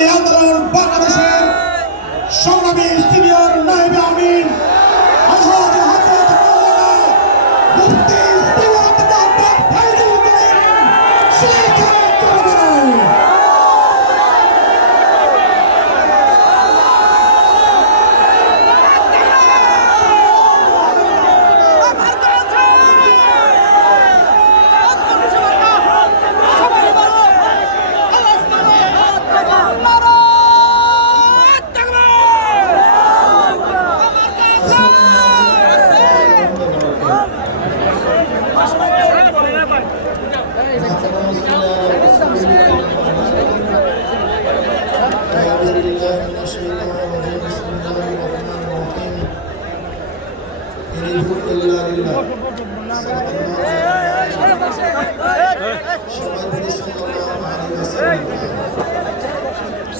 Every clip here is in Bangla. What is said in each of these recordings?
আন্দোলন বাংলাদেশের সংগ্রামী সিনিয়র নায়েব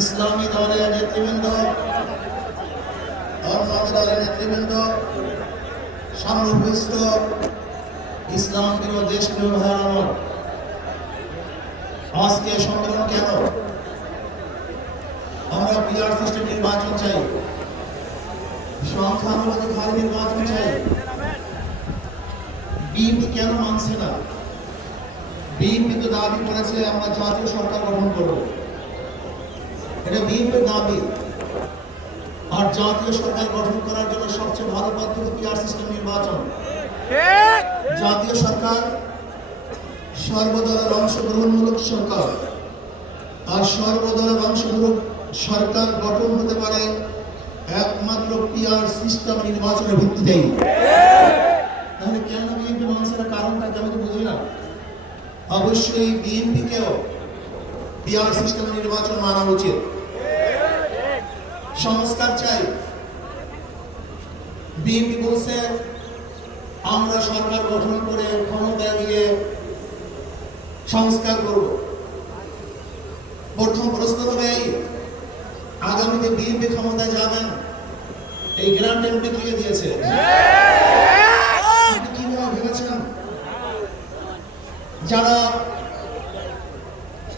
ইসলামী দলের নেতৃবৃন্দ ধর্মাদ দলের নেতৃবৃন্দ সামরভূষ্ট ইসলাম প্রিয় দেশ ভাইয়ের আজকে সম্মেলন কেন? আমরা পিআর সিস্টেম নির্বাচন চাই। সংখ্যানুপাতিক হারে নির্বাচন চাই। বিএনপি কেন মানছে না? বিএনপি তো দাবি করেছে, আমরা জাতীয় সরকার গঠন করব। এটা বিএনপির দাবি। আর জাতীয় সরকার গঠন করার জন্য সবচেয়ে ভালো পদ্ধতি পিআর সিস্টেম নির্বাচন? জাতীয় সরকার সর্বদলের অংশগ্রহণমূলক সরকার। আর সর্বদলের অংশগ্রহণ সরকার গঠন হতে পারে একমাত্র পিআর সিস্টেম নির্বাচনের ভিত্তিতেই। তাহলে কেন বিএনপি মানুষের কারণটা আমি তো বুঝি না? অবশ্যই বিএনপিকেও পিআর সিস্টেম নির্বাচন মানা উচিত। সংস্কার চাই। বিএনপি বলছে আমরা সরকার গঠন করে ক্ষমতায় গিয়ে সংস্কার করব। প্রথম প্রশ্ন হবে এই আগামীতে বিএনপি ক্ষমতায় যাবেন? এই গ্রান্ট এমপি দিয়ে দিয়েছে? যারা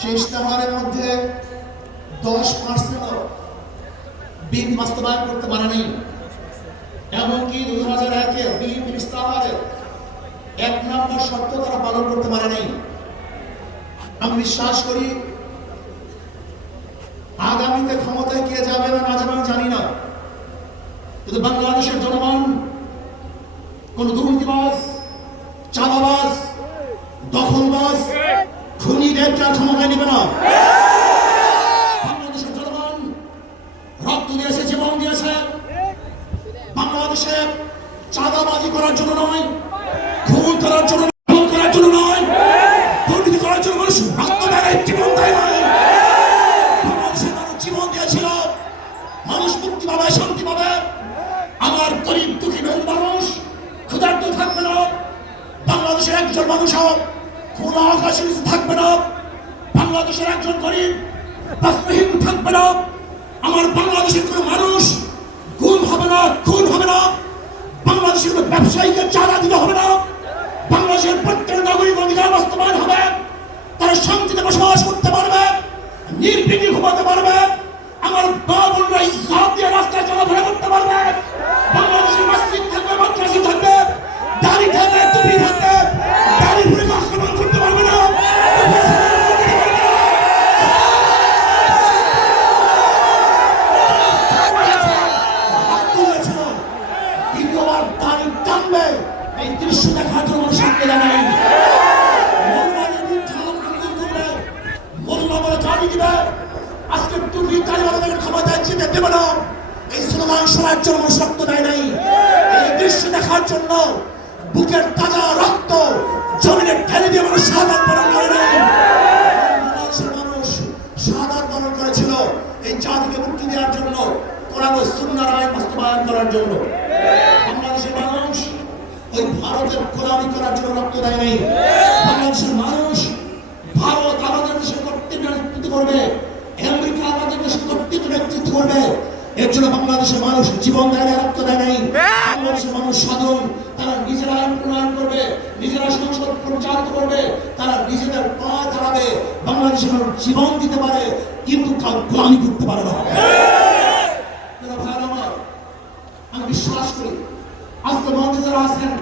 সেই ইস্তাহারের মধ্যে দশ পার্সেন্ট বিল বাস্তবায়ন করতে পারে নাই এমনকি দুই হাজার একে ইস্তাহারে এক নম্বর শর্ত তারা পালন করতে পারে নাই আমি বিশ্বাস করি, আগামীতে ক্ষমতায় কে যাবে না না যাবে আমি জানি না। কিন্তু বাংলাদেশের জনগণ, কোন দুর্নীতিবাজ, চাঁদাবাজ, দখলবাজ আর ক্ষমতায় নেবে না। বাংলাদেশের জনগণ রক্ত দিয়েছে, জীবন দিয়েছে। বাংলাদেশে চাঁদাবাজি করার জন্য নয়, খুন করার জন্য খুন করার জন্য নয়, দুর্নীতি করার জন্য মানুষ জীবন দেয় নয় বাংলাদেশের মানুষ জীবন দিয়েছিল, মানুষ মুক্তি পাবে, শান্তি পাবে। আমার গরিব দুঃখী মানুষ, ক্ষুধার্ত থাকবে না। বাংলাদেশের একজন মানুষ খোলা আকাশের নিচে থাকবে না। বাংলাদেশের একজন গরিব বাস্তুহীন থাকবে না। আমার বাংলাদেশের কোনো মানুষ গুম হবে না, খুন হবে না। বাংলাদেশের কোনো ব্যবসায়ীকে চাঁদা দিতে হবে না। বাংলাদেশের প্রত্যেক নাগরিক অধিকার বাস্তবায়ন হবে। তারা শান্তিতে বসবাস করতে পারবে, নির্বিঘ্নে ঘুমাতে পারবে। আমার বাবুলরা ইসলাম দিয়ে রাস্তায় চলাফেরা করতে পারবে। বাংলাদেশের মসজিদ থাকবে, মাদ্রাসা থাকবে, দাড়ি থাকবে, টুপি থাকবে, দাড়ি ভরে আক্রমণ করতে পারবে না কোরবানি দিবে আজকে তুমি তালিবানদের ক্ষমতায় যেতে দেবে না এই স্লোগান শোনার জন্য রক্ত দেয় নাই। এই দৃশ্য দেখার জন্য বুকের তাজা রক্ত জমিনে ঢেলে দিয়ে মানুষ সাধারণ বরণ করে নাই। মানুষ সাধারণ বরণ করেছিল এই জাতিকে মুক্তি দেওয়ার জন্য, কোরআন ও সুন্নাহর আইন বাস্তবায়ন করার জন্য। বাংলাদেশের মানুষ ওই ভারতের গোলামি করার জন্য রক্ত দেয় নাই। বাংলাদেশের মানুষ ভারত আমাদের দেশের কর্তৃত্ব করবে, আমেরিকা আমাদের দেশের কর্তৃত্ব নেতৃত্ব করবে। এর জন্য বাংলাদেশের মানুষ জীবন দেয় না, রক্ত দেয় নাই। বাংলাদেশের মানুষ সাধারণ তারা নিজেরা প্রণয়ন করবে নিজেরা সংসদ পরিচালিত করবে তারা নিজেদের পা দাঁড়াবে বাংলাদেশের মানুষ জীবন দিতে পারে কিন্তু কাউ গোলামি করতে পারে না। আমি বিশ্বাস করি আজকে মঞ্চে যারা আছেন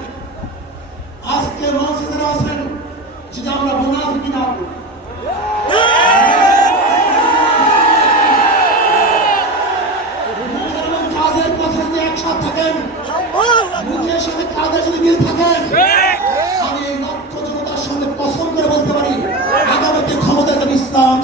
আজকে মঞ্চে যারা আছেন যদি আমরা মুনাফিকি না করি মুখের এবং কাজের কথা যদি একসাথে থাকেন কাজের যদি মিল থাকেন আমি এই লক্ষ জনতার সামনে পছন্দ করে বলতে পারি আগামীতে ক্ষমতায় যাবে ইসলাম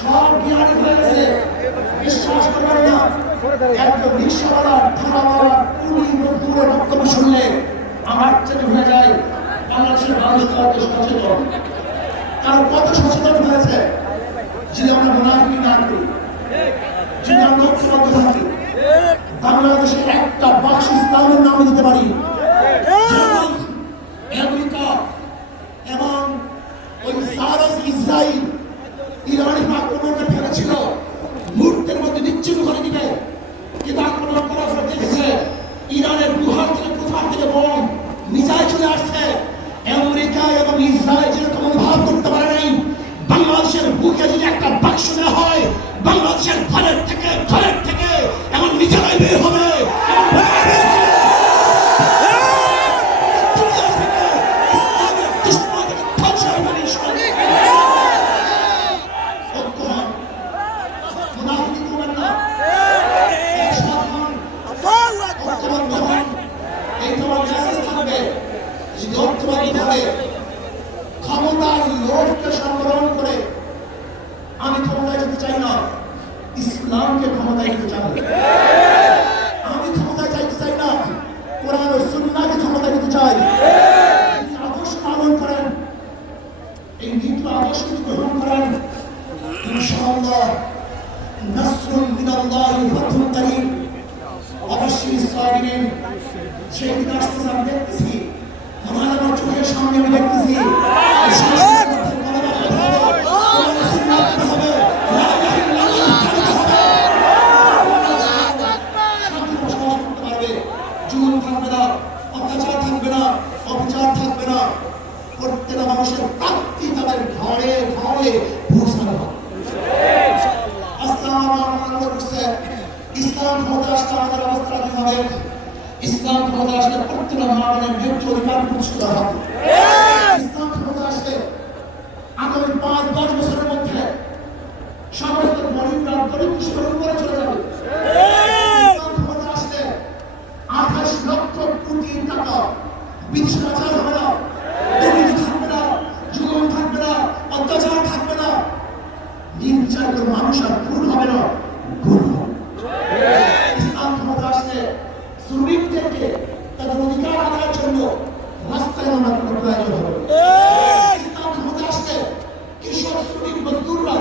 সব জ্ঞানী হয়ে গেছে বিশ্বাস করবেন না। একজন রিক্সাওয়ালা ঠেলাওয়ালা কুলি মজদুরের বক্তব্য শুনলে আমার চেনে হয়ে যায় বাংলাদেশের মানুষ কারণ কত সচেতন হয়েছে, যদি আমরা মুনাফিকি না করি আমরা ঐক্যবদ্ধ থাকি বাংলাদেশে একটা বাক্স ইসলামের নামে দিতে পারি। এবং ওই সারস ইসরায়েল ইরানি আক্রমণকে ফেলেছিল মুহূর্তের মধ্যে নিশ্চিত করে দিবে কিন্তু আক্রমণ করার পর দেখেছে ইরানের গুহার থেকে কোথা থেকে বোম মিসাইল চলে আসছে আমেরিকা এবং ইসরায়েল যেরকম অনুভব করতে পারে নাই বাংলাদেশের বুকে যদি একটা বাক্স দেওয়া হয় বাংলাদেশের ঘরের থেকে ঘরের থেকে এমন নিজেরাই বের হবে এবং বের হবে। দুনিয়া ইসলামকে ক্ষমতায় নিতে চাই আমি ক্ষমতায় চাইতে চাই না। কোরআন ও সুন্নাহকে ক্ষমতায় নিতে চাই। আদর্শ পালন করেন। এই নীতি আদর্শ গ্রহণ করেন। ইনশাআল্লাহ নাসরুন মিনাল্লাহি ফাতহুন কারীম। অবশ্যই সাবিরিন, সেই দিন আসতেছে আমি দেখতেছি। হয় আমার চোখের সামনে আমি দেখতেছি এই সংস্কৃতির মধ্যে কলমা পড়তে হবে, কোরআন ও সুন্নাহ পড়তে হবে, লা ইলাহা ইল্লাল্লাহ জানতে হবে। শান্তি বসবাস করতে পারবে জুলুম থাকবে না অত্যাচার থাকবে না অবিচার থাকবে না প্রত্যেকটা মানুষের প্রাপ্তি তাদের ঘরে ঘরে পৌঁছানো হবে আসসালাম আলাইকুম করছে ইসলাম ক্ষমতা আসলে আমাদের অবস্থা কি হবে ইসলাম ক্ষমতা আসলে প্রত্যেকটা মানবের অধিকার প্রতিষ্ঠিত হবে ইসলাম ক্ষমতা আসলে আগামী পাঁচ দশ বছরের মধ্যে সমস্ত গরিবরা গরিব হিসেবে উপরে চলে যাবে। ইসলাম ক্ষমতা আসলে আঠাশ লক্ষ কোটি টাকা বিদেশে পাচার হবে না। দুর্নীতি থাকবে না জুলুম থাকবে না অত্যাচার থাকবে না। নির্বিচার করে মানুষ আর ভুল হবে না ভুল হবে ইসলাম ক্ষমতা আসলে শ্রমিকদেরকে তাদের অধিকার আদায়ের জন্য রাস্তায় নামার কোনো প্রয়োজন হবে না। ইসলাম ক্ষমতা আসলে কৃষক শ্রমিক মজদুররা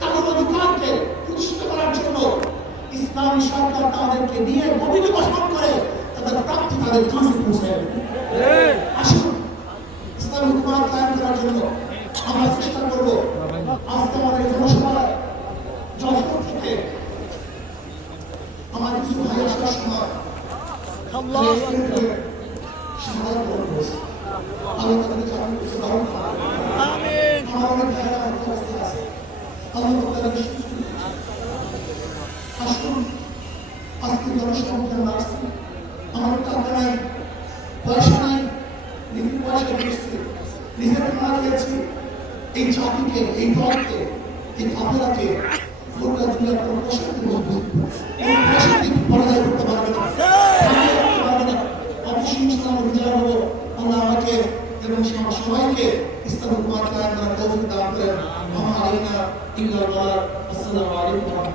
তাদের অধিকারকে প্রতিষ্ঠিত করার জন্য ইসলামী সরকার তাদেরকে নিয়ে কমিটি গঠন করে তাদের প্রাপ্তি তাদের কাছে পৌঁছে আসুন ইসলামী হুকুমাত কায়েম করার জন্য আমরা চেষ্টা করব। আজকে আমাদের জনসভায় যশোর থেকে আমার কিছু ভাই আসার সময় সাধারণ করেছে আমি তাদেরকে জানাতে কিছু বারণ আমার অনেক ভাইয়েরা আমার উপস্থিত আছে আল্লাহ তাদেরকে সুস্থ রেখেছে। আসুন আজকে জনসংখ্যা আসছে আমার টাকা নাই পয়সা নাই বিভিন্ন পয়সা এসছে নিজের মারা গিয়েছি এই জাতিকে, এই দলকে, এই আপনাকে গোটা দুনিয়ার কোনো প্রশক্তি মজবুত এই প্রশান্তি পরাজয় করতে পারবে না। অবশ্যই ইসলাম বিজয় হব আল্লাহ আমাকে এবং সব- সবাইকে ইসলাম কুমার করার দান করেন। আমার আলিনা ইল্লাহ আলাইকুম